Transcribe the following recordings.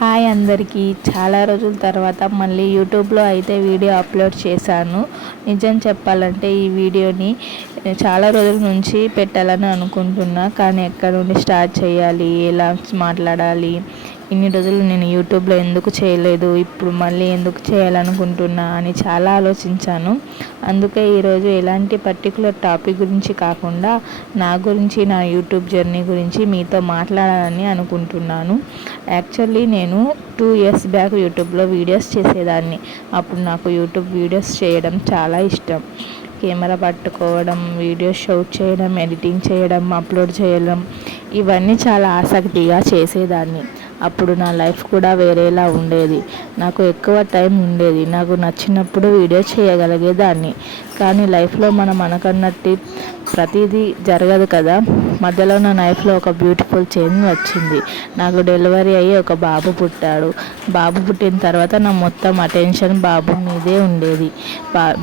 Hi అందరికీ. చాలా రోజుల తర్వాత మళ్ళీ యూట్యూబ్లో అయితే వీడియో అప్లోడ్ చేశాను. నిజం చెప్పాలంటే ఈ వీడియోని చాలా రోజుల నుంచి పెట్టాలని అనుకుంటున్నా, కానీ ఎక్కడ నుండి స్టార్ట్ చేయాలి, ఎలా మాట్లాడాలి, ఇన్ని రోజులు నేను యూట్యూబ్లో ఎందుకు చేయలేదు, ఇప్పుడు మళ్ళీ ఎందుకు చేయాలనుకుంటున్నా అని చాలా ఆలోచించాను. అందుకే ఈరోజు ఎలాంటి పర్టికులర్ టాపిక్ గురించి కాకుండా నా గురించి, నా యూట్యూబ్ జర్నీ గురించి మీతో మాట్లాడాలని అనుకుంటున్నాను. యాక్చువల్లీ నేను 2 years బ్యాక్ యూట్యూబ్లో వీడియోస్ చేసేదాన్ని. అప్పుడు నాకు యూట్యూబ్ వీడియోస్ చేయడం చాలా ఇష్టం. కెమెరా పట్టుకోవడం, వీడియో షూట్ చేయడం, ఎడిటింగ్ చేయడం, అప్లోడ్ చేయడం, ఇవన్నీ చాలా ఆసక్తిగా చేసేదాన్ని. అప్పుడు నా లైఫ్ కూడా వేరేలా ఉండేది. నాకు ఎక్కువ టైం ఉండేది. నాకు నచ్చినప్పుడు వీడియో చేయగలిగేదాన్ని. కానీ లైఫ్లో మనం అనుకున్నట్టు ప్రతిదీ జరగదు కదా. మధ్యలో నా లైఫ్లో ఒక బ్యూటిఫుల్ చేంజ్ వచ్చింది. నాకు డెలివరీ అయ్యి ఒక బాబు పుట్టాడు. బాబు పుట్టిన తర్వాత నా మొత్తం అటెన్షన్ బాబు మీదే ఉండేది.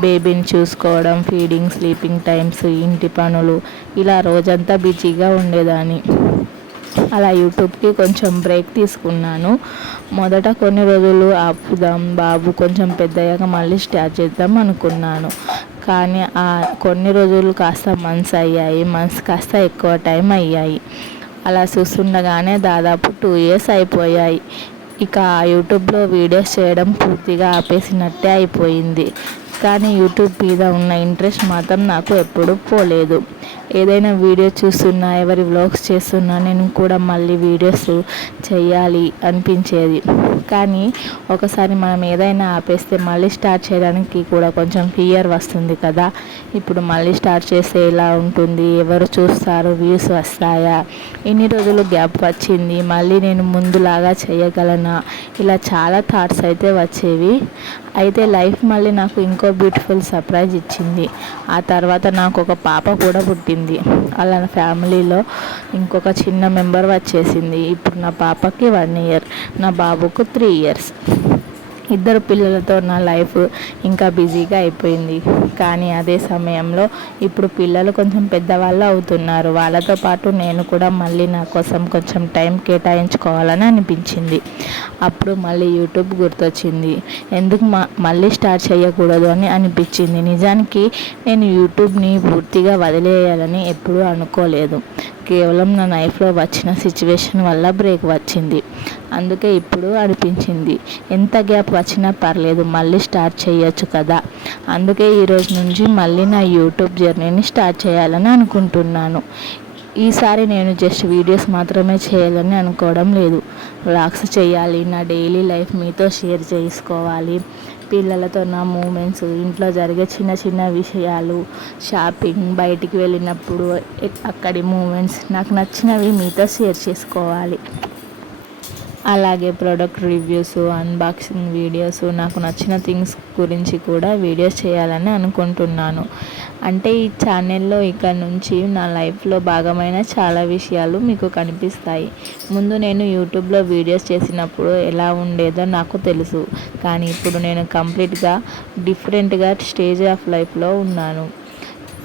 బేబీని చూసుకోవడం, ఫీడింగ్, స్లీపింగ్ టైమ్స్, ఇంటి పనులు, ఇలా రోజంతా బిజీగా ఉండేదాన్ని. అలా యూట్యూబ్కి కొంచెం బ్రేక్ తీసుకున్నాను. మొదట కొన్ని రోజులు ఆపుదాం, బాబు కొంచెం పెద్దయ్యాక మళ్ళీ స్టార్ట్ చేద్దాం అనుకున్నాను. కానీ ఆ కొన్ని రోజులు కాస్త మంత్స్ అయ్యాయి, మంత్స్ కాస్త ఎక్కువ టైం అయ్యాయి. అలా చూస్తుండగానే దాదాపు 2 years అయిపోయాయి. ఇక యూట్యూబ్లో వీడియోస్ చేయడం పూర్తిగా ఆపేసినట్టే అయిపోయింది. కానీ యూట్యూబ్ మీద ఉన్న ఇంట్రెస్ట్ మాత్రం నాకు ఎప్పుడూ పోలేదు. ఏదైనా వీడియో చూస్తున్నా, ఎవరి వ్లాగ్స్ చేస్తున్నా నేను కూడా మళ్ళీ వీడియోస్ చేయాలి అనిపించేది. కానీ ఒకసారి మనం ఏదైనా ఆపేస్తే మళ్ళీ స్టార్ట్ చేయడానికి కూడా కొంచెం ఫియర్ వస్తుంది కదా. ఇప్పుడు మళ్ళీ స్టార్ట్ చేస్తే ఎలా ఉంటుంది, ఎవరు చూస్తారు, వ్యూస్ వస్తాయా, ఇన్ని రోజులు గ్యాప్ వచ్చింది, మళ్ళీ నేను ముందులాగా చేయగలనా, ఇలా చాలా థాట్స్ అయితే వచ్చేవి. అయితే లైఫ్ మళ్ళీ నాకు ఇంకో బ్యూటిఫుల్ సర్ప్రైజ్ ఇచ్చింది. ఆ తర్వాత నాకు ఒక పాప కూడా పుట్టింది. అలా ఫ్యామిలీలో ఇంకొక చిన్న మెంబర్ వచ్చేసింది. ఇప్పుడు నా పాపకి 1 year, నా బాబుకు 3 years. ఇద్దరు పిల్లలతో నా లైఫ్ ఇంకా బిజీగా అయిపోయింది. కానీ అదే సమయంలో ఇప్పుడు పిల్లలు కొంచెం పెద్దవాళ్ళు అవుతున్నారు. వాళ్ళతో పాటు నేను కూడా మళ్ళీ నా కోసం కొంచెం టైం కేటాయించుకోవాలని అనిపించింది. అప్పుడు మళ్ళీ యూట్యూబ్ గుర్తొచ్చింది. ఎందుకు మళ్ళీ స్టార్ట్ చేయకూడదు అని అనిపించింది. నిజానికి నేను యూట్యూబ్ని పూర్తిగా వదిలేయాలని ఎప్పుడూ అనుకోలేదు. కేవలం నా లైఫ్లో వచ్చిన సిచ్యువేషన్ వల్ల బ్రేక్ వచ్చింది. అందుకే ఇప్పుడు అనిపించింది, ఎంత గ్యాప్ వచ్చినా పర్లేదు, మళ్ళీ స్టార్ట్ చేయొచ్చు కదా. అందుకే ఈరోజు నుంచి మళ్ళీ నా యూట్యూబ్ జర్నీని స్టార్ట్ చేయాలని అనుకుంటున్నాను. ఈసారి నేను జస్ట్ వీడియోస్ మాత్రమే చేయాలని అనుకోవడం లేదు. వ్లాగ్స్ చేయాలి, నా డైలీ లైఫ్ మీతో షేర్ చేసుకోవాలి, పిల్లలతో నా మూమెంట్స్, ఇంట్లో జరిగే చిన్న చిన్న విషయాలు, షాపింగ్, బయటికి వెళ్ళినప్పుడు అక్కడి మూమెంట్స్, నాకు నచ్చినవి మీతో షేర్ చేసుకోవాలి. అలాగే ప్రోడక్ట్ రివ్యూస్, అన్బాక్సింగ్ వీడియోస్, నాకు నచ్చిన థింగ్స్ గురించి కూడా వీడియోస్ చేయాలని అనుకుంటున్నాను. అంటే ఈ ఛానల్లో ఇక నుంచి నా లైఫ్లో భాగమైన చాలా విషయాలు మీకు కనిపిస్తాయి. ముందు నేను యూట్యూబ్లో వీడియోస్ చేసినప్పుడు ఎలా ఉండేదో నాకు తెలుసు. కానీ ఇప్పుడు నేను కంప్లీట్గా డిఫరెంట్గా స్టేజ్ ఆఫ్ లైఫ్లో ఉన్నాను.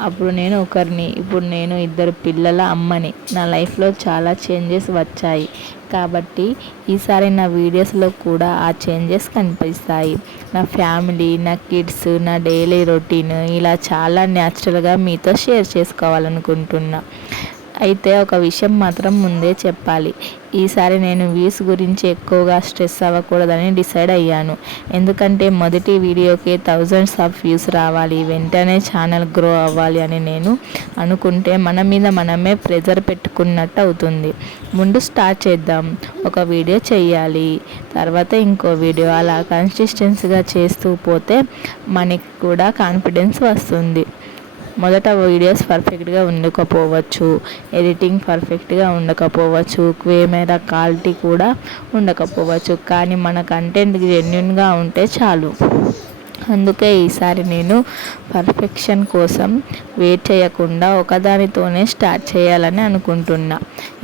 అప్పుడు నేను ఒకరిని, ఇప్పుడు నేను 2 పిల్లల అమ్మని. నా లైఫ్లో చాలా చేంజెస్ వచ్చాయి. కాబట్టి ఈసారి నా వీడియోస్లో కూడా ఆ చేంజెస్ కనిపిస్తాయి. నా ఫ్యామిలీ, నా కిడ్స్, నా డైలీ రొటీన్, ఇలా చాలా న్యాచురల్గా మీతో షేర్ చేసుకోవాలనుకుంటున్నా. అయితే ఒక విషయం మాత్రం ముందే చెప్పాలి. ఈసారి నేను వ్యూస్ గురించి ఎక్కువగా స్ట్రెస్ అవ్వకూడదని డిసైడ్ అయ్యాను. ఎందుకంటే మొదటి వీడియోకే thousands of వ్యూస్ రావాలి, వెంటనే ఛానల్ గ్రో అవ్వాలి అని నేను అనుకుంటే మన మీద మనమే ప్రెజర్ పెట్టుకున్నట్టు అవుతుంది. ముందు స్టార్ట్ చేద్దాం, ఒక వీడియో చేయాలి, తర్వాత ఇంకో వీడియో, అలా కన్సిస్టెన్సీగా చేస్తూ పోతే మనకి కూడా కాన్ఫిడెన్స్ వస్తుంది. మొదట వీడియోస్ పర్ఫెక్ట్గా ఉండకపోవచ్చు, ఎడిటింగ్ పర్ఫెక్ట్గా ఉండకపోవచ్చు, కెమెరా క్వాలిటీ కూడా ఉండకపోవచ్చు, కానీ మన కంటెంట్ జెన్యూన్గా ఉంటే చాలు. అందుకే ఈసారి నేను పర్ఫెక్షన్ కోసం వెయిట్ చేయకుండా ఒకదానితోనే స్టార్ట్ చేయాలని అనుకుంటున్నా.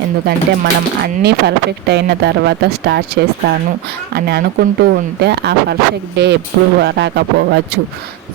ఎందుకంటే మనం అన్నీ పర్ఫెక్ట్ అయిన తర్వాత స్టార్ట్ చేస్తాను అని అనుకుంటూ ఉంటే ఆ పర్ఫెక్ట్ డే ఎప్పుడు రాకపోవచ్చు.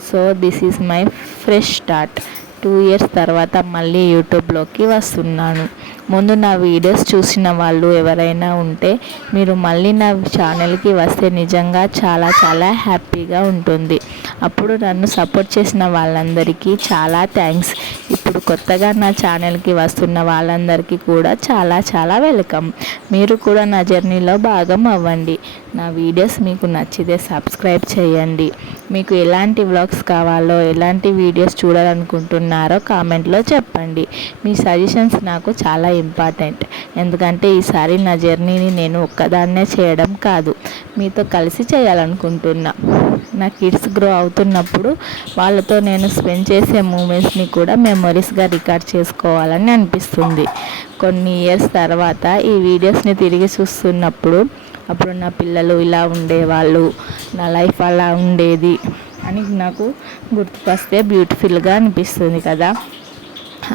So this is my fresh start. 2 years తర్వాత మళ్ళీ యూట్యూబ్లోకి వస్తున్నాను. ముందు నా వీడియోస్ చూసిన వాళ్ళు ఎవరైనా ఉంటే మీరు మళ్ళీ నా ఛానల్కి వస్తే నిజంగా చాలా చాలా హ్యాపీగా ఉంటుంది. అప్పుడు నన్ను సపోర్ట్ చేసిన వాళ్ళందరికీ చాలా థ్యాంక్స్. ఇప్పుడు కొత్తగా నా ఛానల్కి వస్తున్న వాళ్ళందరికీ కూడా చాలా చాలా వెల్కమ్. మీరు కూడా నా జర్నీలో భాగం అవ్వండి. నా వీడియోస్ మీకు నచ్చితే సబ్స్క్రైబ్ చేయండి. మీకు ఎలాంటి వ్లాగ్స్ కావాలో, ఎలాంటి వీడియోస్ చూడాలనుకుంటున్నారో కామెంట్లో చెప్పండి. మీ సజెషన్స్ నాకు చాలా ఇంపార్టెంట్. ఎందుకంటే ఈసారి నా జర్నీని నేను ఒక్కదాన్నే చేయడం కాదు, మీతో కలిసి చేయాలనుకుంటున్నా. నా కిడ్స్ గ్రో అవుతున్నప్పుడు వాళ్ళతో నేను స్పెండ్ చేసే మూమెంట్స్ని కూడా మెమొరీస్గా రికార్డ్ చేసుకోవాలని అనిపిస్తుంది. కొన్ని ఇయర్స్ తర్వాత ఈ వీడియోస్ని తిరిగి చూస్తున్నప్పుడు అప్పుడు నా పిల్లలు ఇలా ఉండేవాళ్ళు, నా లైఫ్ అలా ఉండేది అని నాకు గుర్తుకొస్తే బ్యూటిఫుల్గా అనిపిస్తుంది కదా.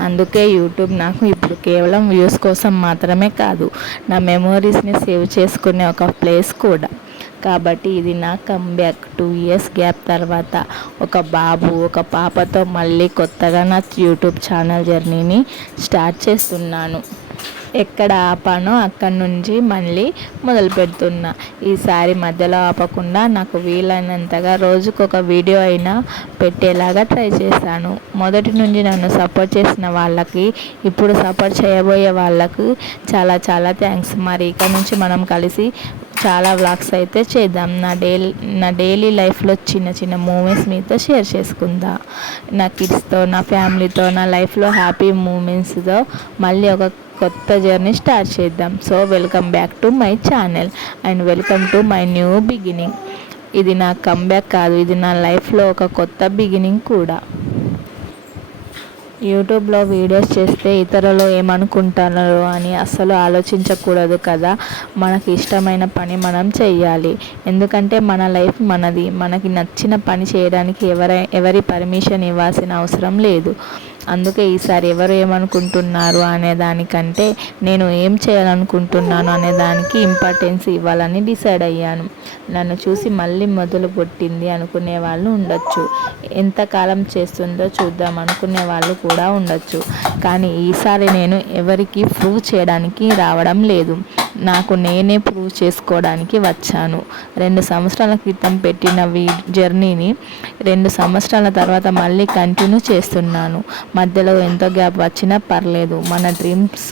అందుకే యూట్యూబ్ నాకు ఇప్పుడు కేవలం వ్యూస్ కోసం మాత్రమే కాదు, నా మెమోరీస్ని సేవ్ చేసుకునే ఒక ప్లేస్ కూడా. కాబట్టి ఇది నా కమ్బ్యాక్. 2 ఇయర్స్ గ్యాప్ తర్వాత ఒక బాబు ఒక పాపతో మళ్ళీ కొత్తగా నా యూట్యూబ్ ఛానల్ జర్నీని స్టార్ట్ చేస్తున్నాను. ఎక్కడ ఆపానో అక్కడి నుంచి మళ్ళీ మొదలు పెడుతున్నా. ఈసారి మధ్యలో ఆపకుండా నాకు వీలైనంతగా రోజుకొక వీడియో అయినా పెట్టేలాగా ట్రై చేశాను. మొదటి నుంచి నన్ను సపోర్ట్ చేసిన వాళ్ళకి, ఇప్పుడు సపోర్ట్ చేయబోయే వాళ్ళకు చాలా చాలా థ్యాంక్స్. మరి ఇక్కడ నుంచి మనం కలిసి చాలా వ్లాగ్స్ అయితే చేద్దాం. నా డైలీ లైఫ్లో చిన్న చిన్న మూమెంట్స్ మీతో షేర్ చేసుకుందా. నా కిడ్స్తో, నా ఫ్యామిలీతో, నా లైఫ్లో హ్యాపీ మూమెంట్స్తో మళ్ళీ ఒక కొత్త జర్నీ స్టార్ట్ చేద్దాం. So welcome back to my channel and welcome to my new beginning. ఇది నా కమ్బ్యాక్ కాదు, ఇది నా లైఫ్లో ఒక కొత్త బిగినింగ్ కూడా. యూట్యూబ్లో వీడియోస్ చేస్తే ఇతరులు ఏమనుకుంటున్నారు అని అస్సలు ఆలోచించకూడదు కదా. మనకి ఇష్టమైన పని మనం చెయ్యాలి. ఎందుకంటే మన లైఫ్ మనది. మనకి నచ్చిన పని చేయడానికి ఎవరి పర్మిషన్ ఇవ్వాల్సిన అవసరం లేదు. అందుకే ఈసారి ఎవరు ఏమనుకుంటున్నారు అనే దానికంటే నేను ఏం చేయాలనుకుంటున్నాను అనే దానికి ఇంపార్టెన్స్ ఇవ్వాలని డిసైడ్ అయ్యాను. నన్ను చూసి మళ్ళీ మొదలు పుట్టింది అనుకునే వాళ్ళు ఉండొచ్చు, ఎంతకాలం చేస్తుందో చూద్దాం అనుకునే వాళ్ళు కూడా ఉండొచ్చు. కానీ ఈసారి నేను ఎవరికి ప్రూవ్ చేయడానికి రావడం లేదు, నాకు నేనే ప్రూవ్ చేసుకోవడానికి వచ్చాను. 2 సంవత్సరాల క్రితం పెట్టిన జర్నీని 2 సంవత్సరాల తర్వాత మళ్ళీ కంటిన్యూ చేస్తున్నాను. మధ్యలో ఎంతో గ్యాప్ వచ్చినా పర్లేదు. మన డ్రీమ్స్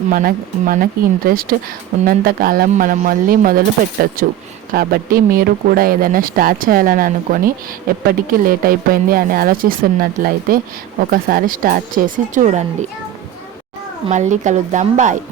మనకి ఇంట్రెస్ట్ ఉన్నంతకాలం మనం మళ్ళీ మొదలు పెట్టచ్చు. కాబట్టి మీరు కూడా ఏదైనా స్టార్ట్ చేయాలని అనుకొని ఎప్పటికీ లేట్ అయిపోయింది అని ఆలోచిస్తున్నట్లయితే ఒకసారి స్టార్ట్ చేసి చూడండి. మళ్ళీ కలుద్దాం. బాయ్.